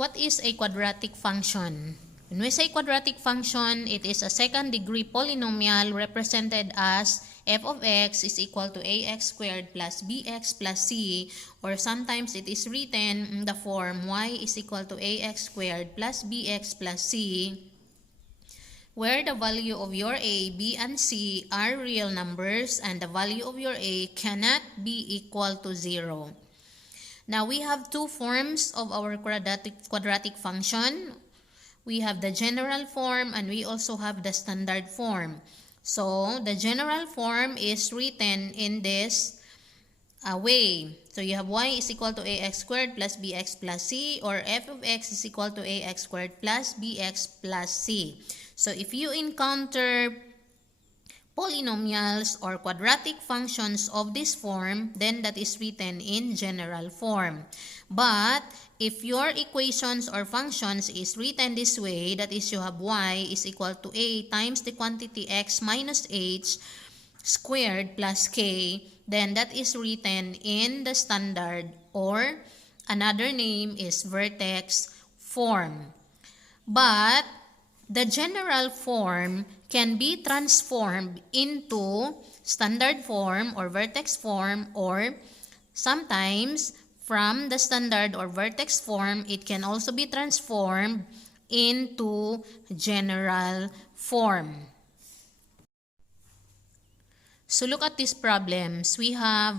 What is a quadratic function? When we say quadratic function, it is a second-degree polynomial represented as f of x is equal to ax² plus bx plus c, or sometimes it is written in the form y is equal to ax² plus bx plus c, where the value of your a, b, and c are real numbers and the value of your a cannot be equal to 0. Now, we have two forms of our quadratic function. We have the general form and we also have the standard form. So, the general form is written in this way. So, you have y is equal to ax² plus bx plus c, or f of x is equal to ax² plus bx plus c. So, if you encounter polynomials or quadratic functions of this form, then that is written in general form. But if your equations or functions is written this way, that is you have y is equal to a times the quantity x minus h squared plus k, then that is written in the standard, or another name is vertex form. But the general form can be transformed into standard form or vertex form, or sometimes from the standard or vertex form, it can also be transformed into general form. So look at these problems. We have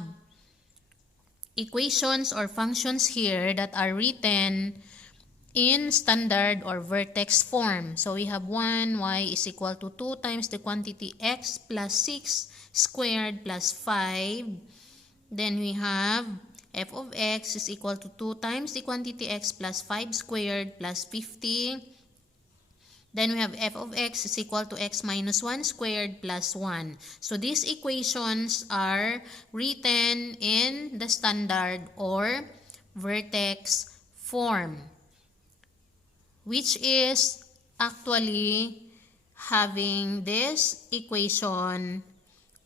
equations or functions here that are written in standard or vertex form. So we have 1, y is equal to 2 times the quantity x plus 6 squared plus 5. Then we have f of x is equal to 2 times the quantity x plus 5 squared plus 50. Then we have f of x is equal to x minus 1 squared plus 1. So these equations are written in the standard or vertex form, which is actually having this equation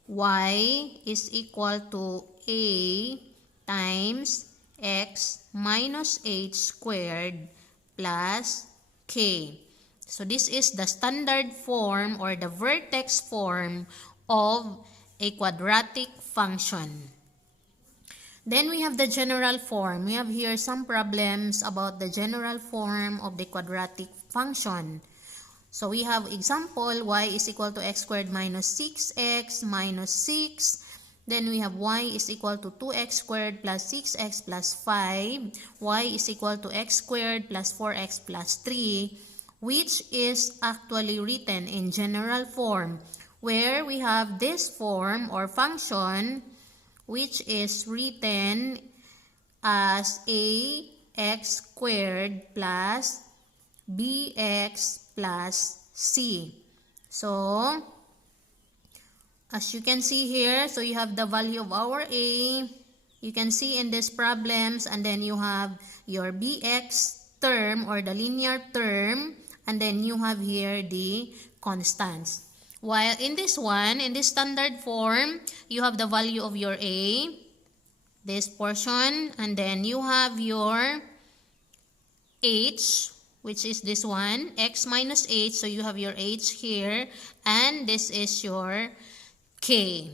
y is equal to a times x minus h squared plus k. So this is the standard form or the vertex form of a quadratic function. Then we have the general form. We have here some problems about the general form of the quadratic function. So we have example, y is equal to x squared minus 6x minus 6. Then we have y is equal to 2x squared plus 6x plus 5. Y is equal to x squared plus 4x plus 3, which is actually written in general form, where we have this form or function which is written as ax squared plus bx plus c. So, as you can see here, so you have the value of our a, you can see in these problems, and then you have your bx term or the linear term, and then you have here the constants. While in this one, in this standard form, you have the value of your a, this portion, and then you have your h, which is this one, x minus h, so you have your h here, and this is your k.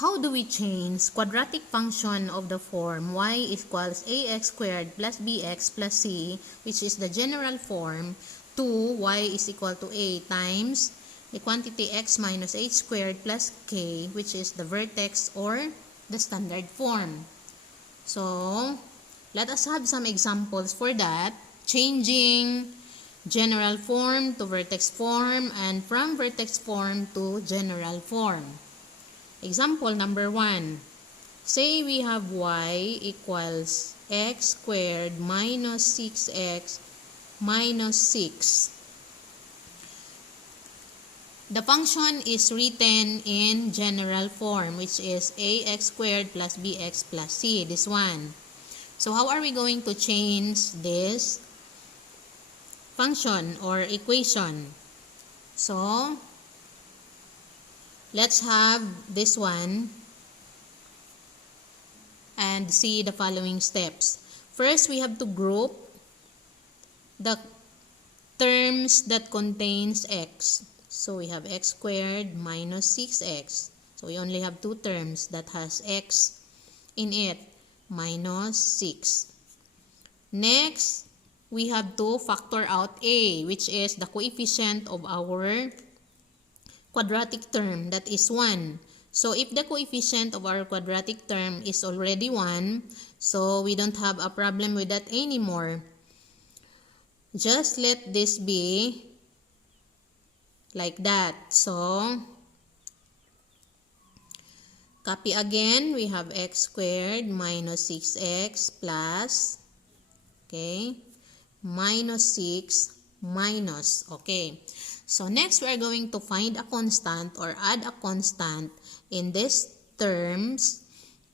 How do we change quadratic function of the form y equals ax squared plus bx plus c, which is the general form, to y is equal to a times the quantity x minus h squared plus k, which is the vertex or the standard form? So, let us have some examples for that, changing general form to vertex form and from vertex form to general form. Example number 1. Say we have y equals x squared minus 6x minus 6. The function is written in general form, which is ax squared plus bx plus c, this one. So how are we going to change this function or equation? So, let's have this one and see the following steps. First, we have to group the terms that contains x. So we have x squared minus 6x. So we only have two terms that has x in it, minus 6. Next, we have to factor out a, which is the coefficient of our quadratic term, that is 1. So if the coefficient of our quadratic term is already 1, so we don't have a problem with that anymore. Just let this be like that. So, copy again, we have x squared minus 6x plus, okay, minus 6 minus, okay. So next, we are going to find a constant or add a constant in these terms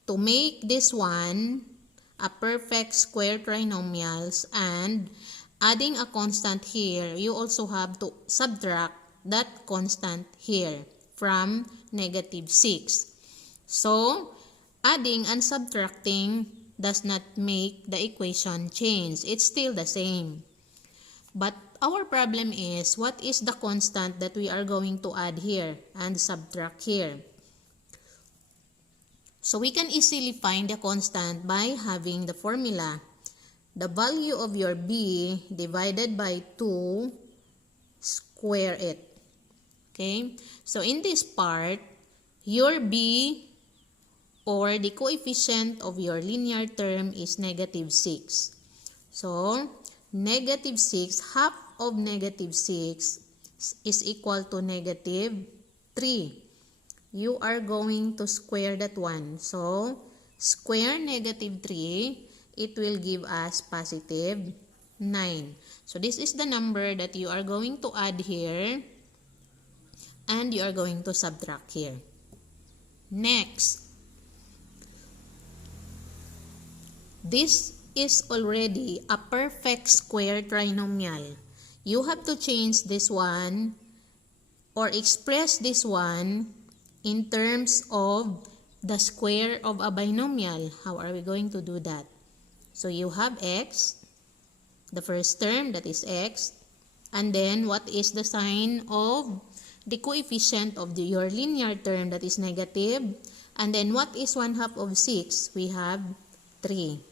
to make this one a perfect square trinomials, and adding a constant here, you also have to subtract that constant here from negative 6. So, adding and subtracting does not make the equation change. It's still the same. But our problem is, what is the constant that we are going to add here and subtract here? So we can easily find the constant by having the formula. The value of your b divided by 2, square it. Okay? So in this part, your b or the coefficient of your linear term is negative 6. So, negative 6, half of negative 6 is equal to negative 3. You are going to square that one. So, square negative 3, it will give us positive 9. So, this is the number that you are going to add here and you are going to subtract here. Next, this is already a perfect square trinomial. You have to change this one or express this one in terms of the square of a binomial. How are we going to do that? So you have x, the first term, that is x, and then what is the sign of the coefficient of your linear term, that is negative, and then what is 1/2 of 6? We have 3.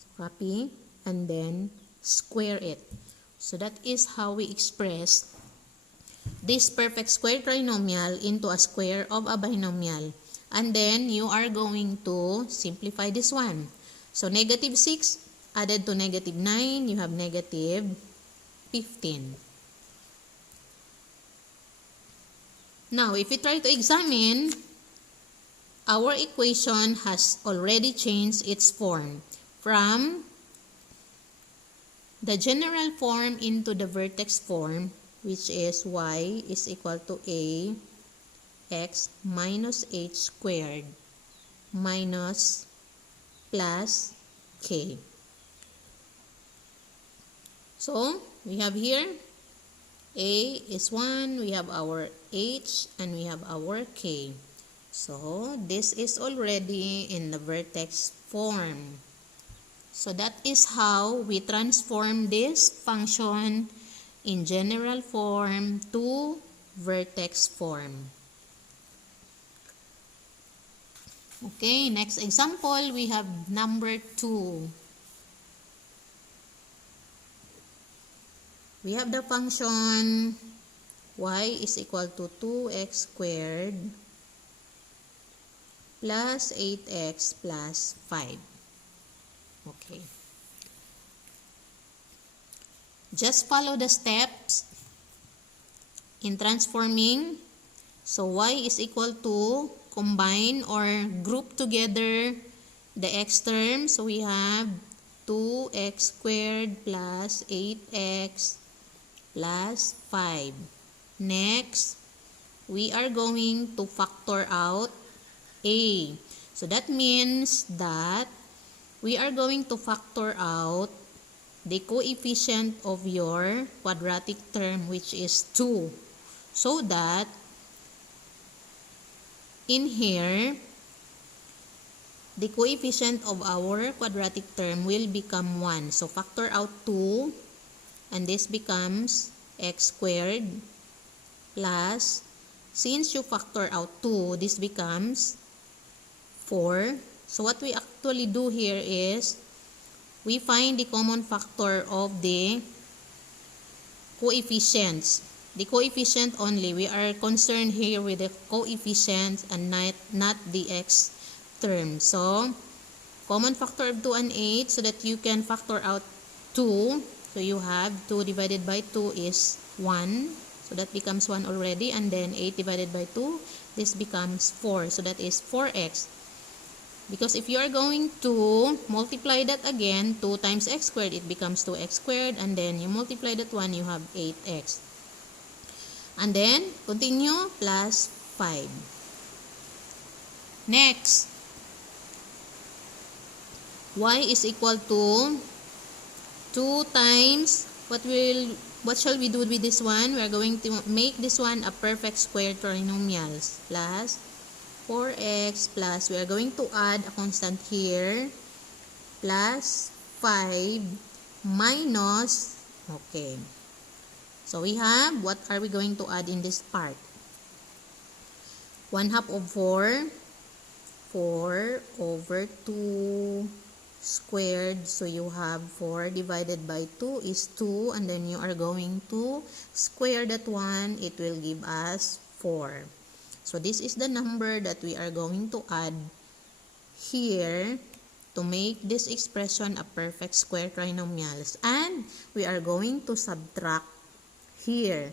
So copy and then square it. So that is how we express this perfect square trinomial into a square of a binomial. And then you are going to simplify this one. So negative 6 added to negative 9, you have negative 15. Now, if we try to examine, our equation has already changed its form from the general form into the vertex form, which is y is equal to a x minus h squared minus plus k. So, we have here a is 1, we have our h, and we have our k. So, this is already in the vertex form. So, that is how we transform this function in general form to vertex form. Okay, next example, we have number 2. We have the function y is equal to 2x squared plus 8x plus 5. Okay. Just follow the steps in transforming. So y is equal to combine or group together the x terms. So we have 2x squared plus 8x plus 5. Next, we are going to factor out a. So that means that we are going to factor out the coefficient of your quadratic term, which is 2. So that in here, the coefficient of our quadratic term will become 1. So factor out 2, and this becomes x squared plus, since you factor out 2, this becomes 4. So what we actually do here is, we find the common factor of the coefficients. The coefficient only. We are concerned here with the coefficients and not the x term. So, common factor of 2 and 8, so that you can factor out 2. So, you have 2 divided by 2 is 1. So, that becomes 1 already. And then 8 divided by 2, this becomes 4. So, that is 4x. Because if you are going to multiply that again, 2 times x squared, it becomes 2x squared. And then you multiply that 1, you have 8x. And then, continue, plus 5. Next, y is equal to 2 times, what shall we do with this one? We are going to make this one a perfect square trinomial. Plus 4x plus, we are going to add a constant here, plus 5 minus, okay. So we have, what are we going to add in this part? 1/2 of 4, 4 over 2 squared. So you have 4 divided by 2 is 2, and then you are going to square that one, it will give us 4. So this is the number that we are going to add here to make this expression a perfect square trinomials. And we are going to subtract here.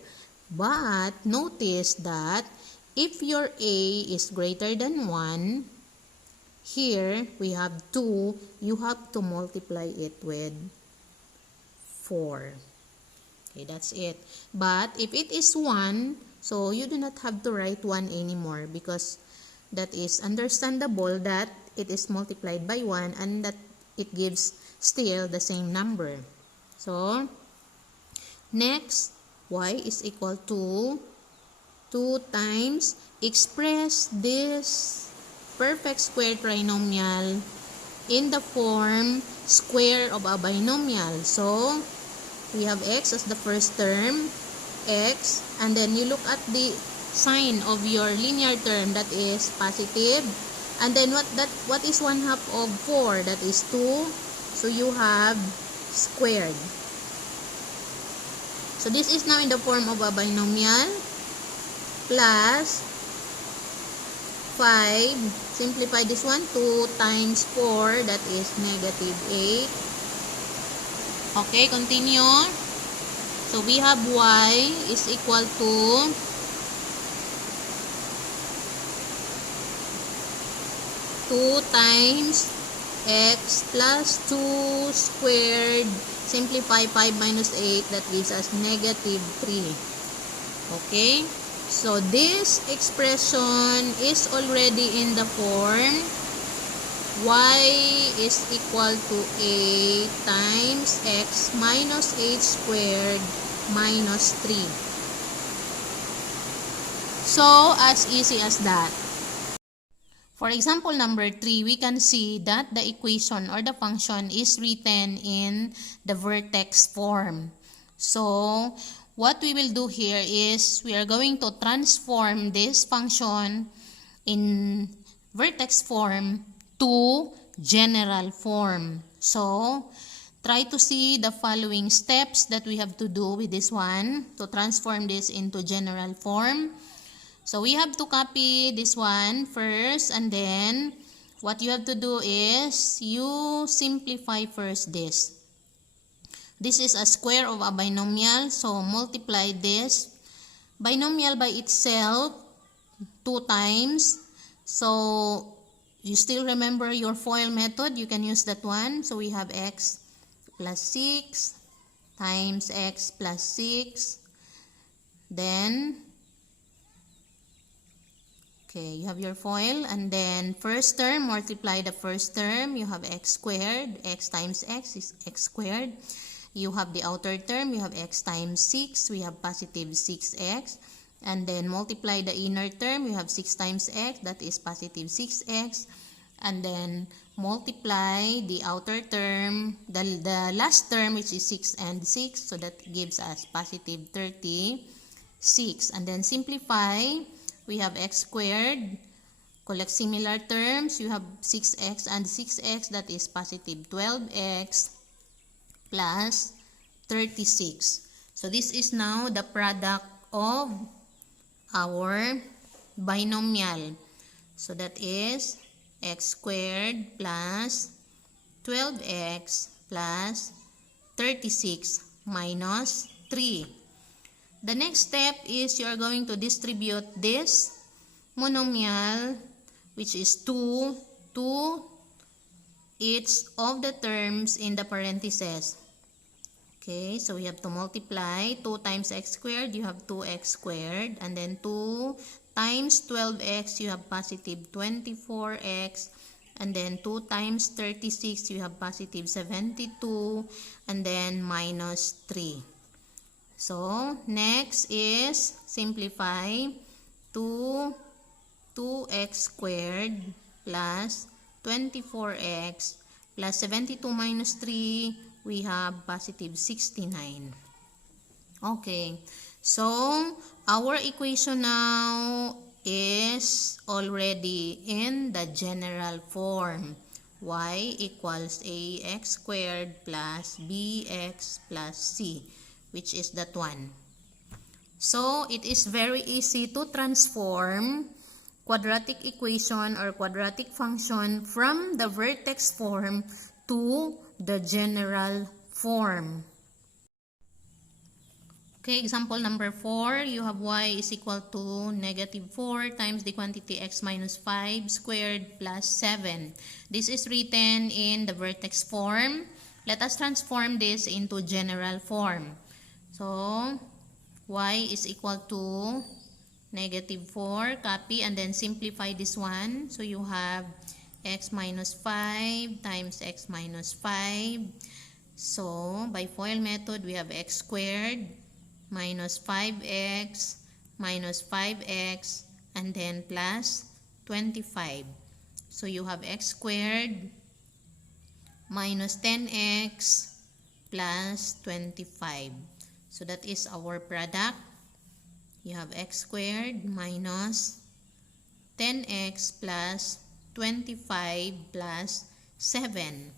But notice that if your a is greater than 1, here we have 2, you have to multiply it with 4. Okay, that's it. But if it is 1, so you do not have to write 1 anymore, because that is understandable that it is multiplied by 1 and that it gives still the same number. So, next, y is equal to 2 times, express this perfect square trinomial in the form square of a binomial. So, we have x as the first term, x, and then you look at the sign of your linear term, that is positive, and then what is 1/2 of 4? That is 2. So you have squared. So this is now in the form of a binomial, plus 5, simplify this one, 2 times 4, that is -8. Okay, continue. So we have y is equal to 2 times x plus 2 squared. Simplify 5 minus 8, that gives us -3. Okay? So this expression is already in the form y is equal to 8 times x minus 8 squared minus 3. So, as easy as that. For example number 3, we can see that the equation or the function is written in the vertex form. So, what we will do here is we are going to transform this function in vertex form to general form. So, try to see the following steps that we have to do with this one to transform this into general form. So, we have to copy this one first, and then what you have to do is you simplify first this. This is a square of a binomial, so multiply this binomial by itself 2 times. So, you still remember your FOIL method, you can use that one. So, we have x plus 6 times x plus 6. Then, okay, you have your FOIL. And then, first term, multiply the first term. You have x squared. X times x is x squared. You have the outer term. You have x times 6. We have positive 6x. And then multiply the inner term. You have 6 times x. That is positive 6x. and then multiply the outer term, the last term, which is 6 and 6, so that gives us positive 36. And then simplify, we have x squared. Collect similar terms, you have 6x and 6x, that is positive 12x plus 36. So this is now the product of our binomial. So that is x squared plus 12x plus 36 minus 3. The next step is you are going to distribute this monomial, which is 2, to each of the terms in the parentheses. Okay, so we have to multiply 2 times x squared, you have 2x squared, and then 2 times 12x, you have positive 24x, and then 2 times 36, you have positive 72, and then minus 3. So, next is simplify 2x squared plus 24x plus 72 minus 3, we have positive 69. Okay, so our equation now is already in the general form. Y equals ax squared plus bx plus c, which is that one. So, it is very easy to transform quadratic equation or quadratic function from the vertex form to the general form. Okay, example number 4, you have y is equal to negative 4 times the quantity x minus 5 squared plus 7. This is written in the vertex form. Let us transform this into general form. So, y is equal to negative 4, copy, and then simplify this one. So, you have x minus 5 times x minus 5. So, by FOIL method, we have x squared minus 5x minus 5x and then plus 25. So, you have x squared minus 10x plus 25. So, that is our product. You have x squared minus 10x plus 25 plus 7.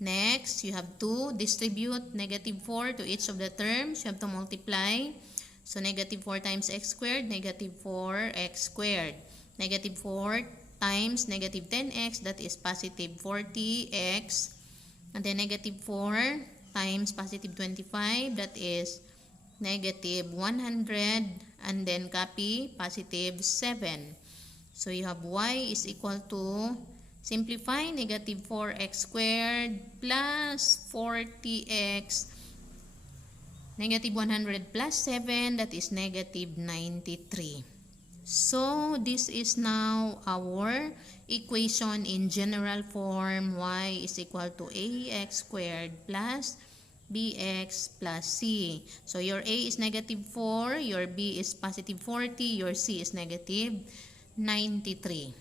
Next, you have to distribute negative 4 to each of the terms. You have to multiply. So, negative 4 times x squared, negative 4x squared. Negative 4 times negative 10x, that is positive 40x. And then negative 4 times positive 25, that is negative 100. And then copy, positive 7. So, you have y is equal to, simplify, negative 4x squared plus 40x, negative 100 plus 7, that is negative 93. So, this is now our equation in general form. Y is equal to ax squared plus bx plus c. So, your a is negative 4, your b is positive 40, your c is negative 93.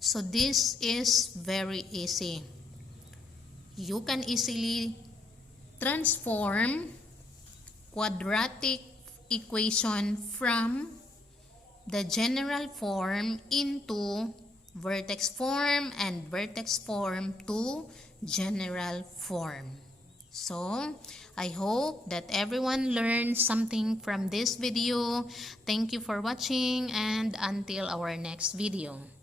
So, this is very easy. You can easily transform quadratic equation from the general form into vertex form and vertex form to general form. So, I hope that everyone learned something from this video. Thank you for watching and until our next video.